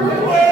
Birthday